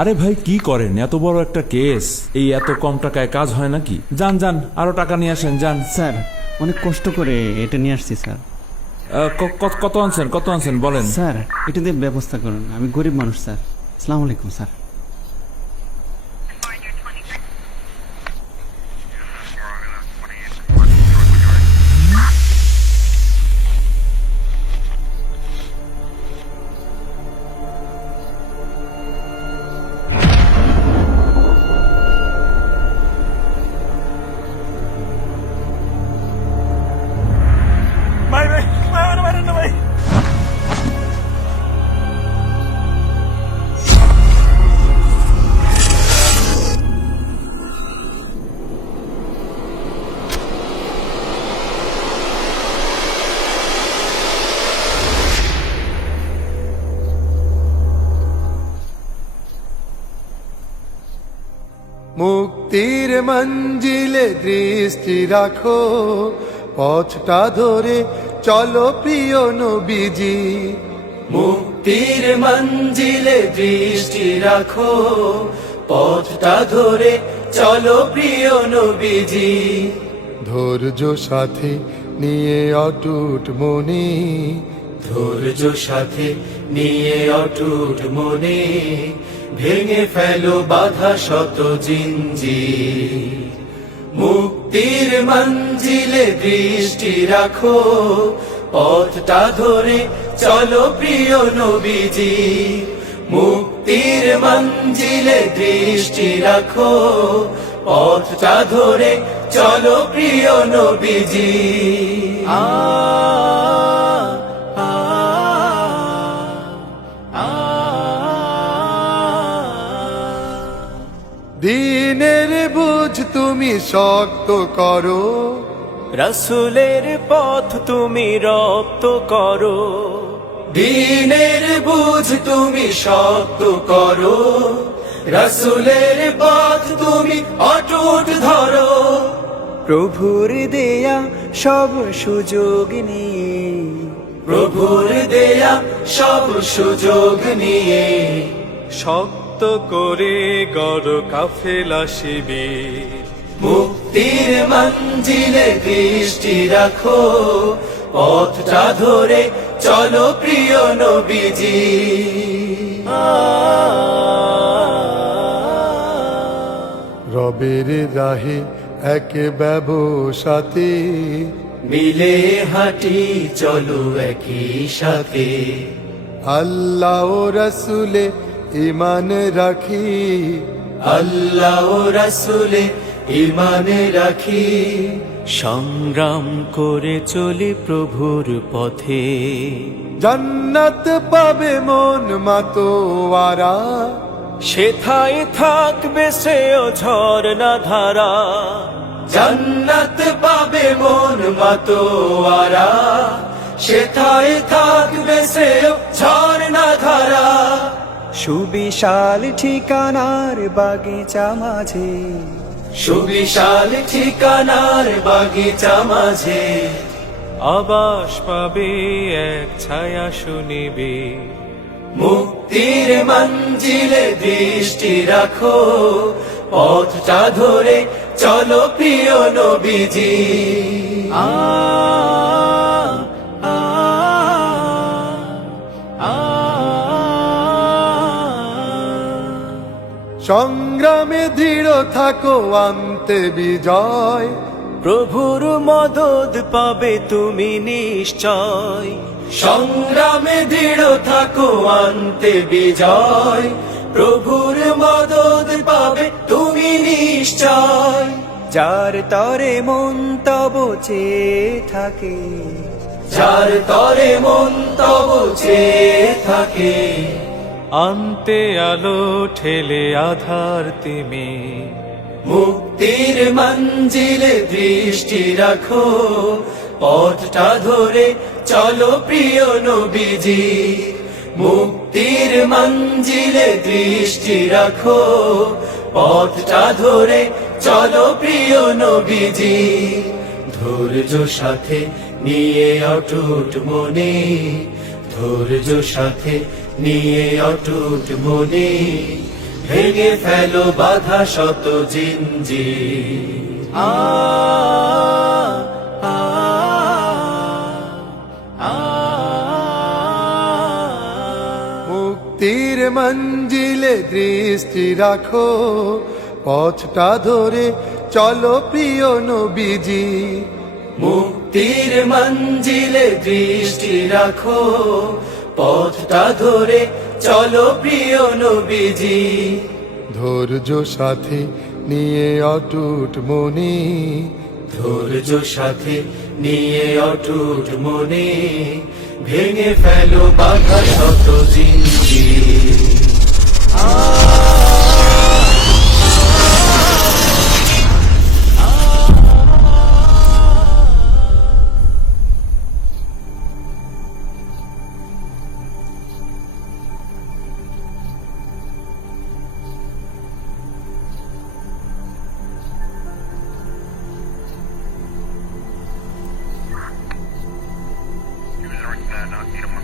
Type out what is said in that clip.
আরে ভাই কি করেন, এত বড় একটা কেস, এই এত কম টাকায় কাজ হয় নাকি? যান যান, আরো টাকা নিয়ে আসেন, যান। স্যার অনেক কষ্ট করে এটা নিয়ে আসছি স্যার। কত আনছেন বলেন। স্যার এটা দিয়ে ব্যবস্থা করুন, আমি গরিব মানুষ স্যার। আসসালামু আলাইকুম স্যার। মুক্তির মঞ্জিলে দৃষ্টি রাখো, পথটা ধরে চলো প্রিয় নবীজি। মুক্তির মঞ্জিলে দৃষ্টি রাখো, পথটা ধরে চলো প্রিয় নবীজি। ধৈর্য সাথে নিয়ে অটুট মনে, ধৈর্য সাথে নিয়ে অটুট মনে, ভেঙে ফেলো বাধা শত জিঞ্জির। মুক্তির মঞ্জিলে দৃষ্টি রাখো, পথটা ধরে চলো প্রিয় নবীজি। মুক্তির মঞ্জিলে দৃষ্টি রাখো, পথটা ধরে চলো প্রিয় নবীজি। দিনের বুঝ তুমি শক্ত করো, রাসূলের পথ তুমি রপ্ত করো। দিনের বুঝ তুমি শক্ত করো, রাসূলের পথ তুমি অটুট ধরো। প্রভুর দেয়া সব সুযোগ নিয়ে, প্রভুর দেয়া সব সুযোগ নিয়ে, শক্ত করে গড় কাফেলা শিবির। মুক্তির মঞ্জিলে দৃষ্টি রাখো, পথটা ধরে চলো প্রিয় নবীজি। রবের রাহে এক ব্যবসাতে, মিলে হাঁটি চলো একই সাথে। আল্লাহ ও রাসূলে ঈমান রাখি, আল্লাহ ও রাসূলে ঈমান রাখি। সংগ্রাম করে চলি প্রভুর পথে, জান্নাত পাবে মন মাতোয়ারা। সেথায় থাকবে শ্রেয় ঝরনা ধারা। জান্নাত পাবে মন মাতোয়ারা, সেথায় থাকবে শ্রেয় ঝরনা ধারা। সুবিশাল ঠিকানার বাগিচা মাঝে, সুবিশাল ঠিকানার বাগিচা মাঝে, আবাস পাবে এক ছায়া শুনিবে। মুক্তির মঞ্জিলে দৃষ্টি রাখো, পথটা ধরে চলো প্রিয় নবীজি। সংগ্রামে দৃঢ় থাকো আনতে বিজয়। প্রভুর মদদ পাবে তুমি নিশ্চয়। সংগ্রামে দৃঢ় থাকো আনতে বিজয়। প্রভুর মদদ পাবে তুমি নিশ্চয়। যার তরে মন তব চেয়ে থাকে, যার তরে মন তব চেয়ে থাকে। আনতে আলো ঠেলে আধার তিমি। মুক্তির মঞ্জিলে দৃষ্টি রাখো, পথটা ধরে চলো প্রিয় নবীজি। মুক্তির মঞ্জিলে দৃষ্টি রাখো, পথটা ধরে চলো প্রিয় নবীজি। ধৈর্য সাথে নিয়ে অটুট মনে, ধৈর্য সাথে নিয়ে অটুট মনে, ভেঙে ফেলো বাধা শত জিঞ্জির মুক্তির মঞ্জিলে দৃষ্টি রাখো পথটা ধরে চলো প্রিয় নবীজি মুক্তির মঞ্জিলে দৃষ্টি রাখো পথটা ধরে চলো প্রিয় নবীজি ধৈর্য সাথে নিয়ে অটুট মনে ধৈর্য সাথে নিয়ে অটুট মনে ভেঙে ফেলো বাধা শত জিঞ্জির User, not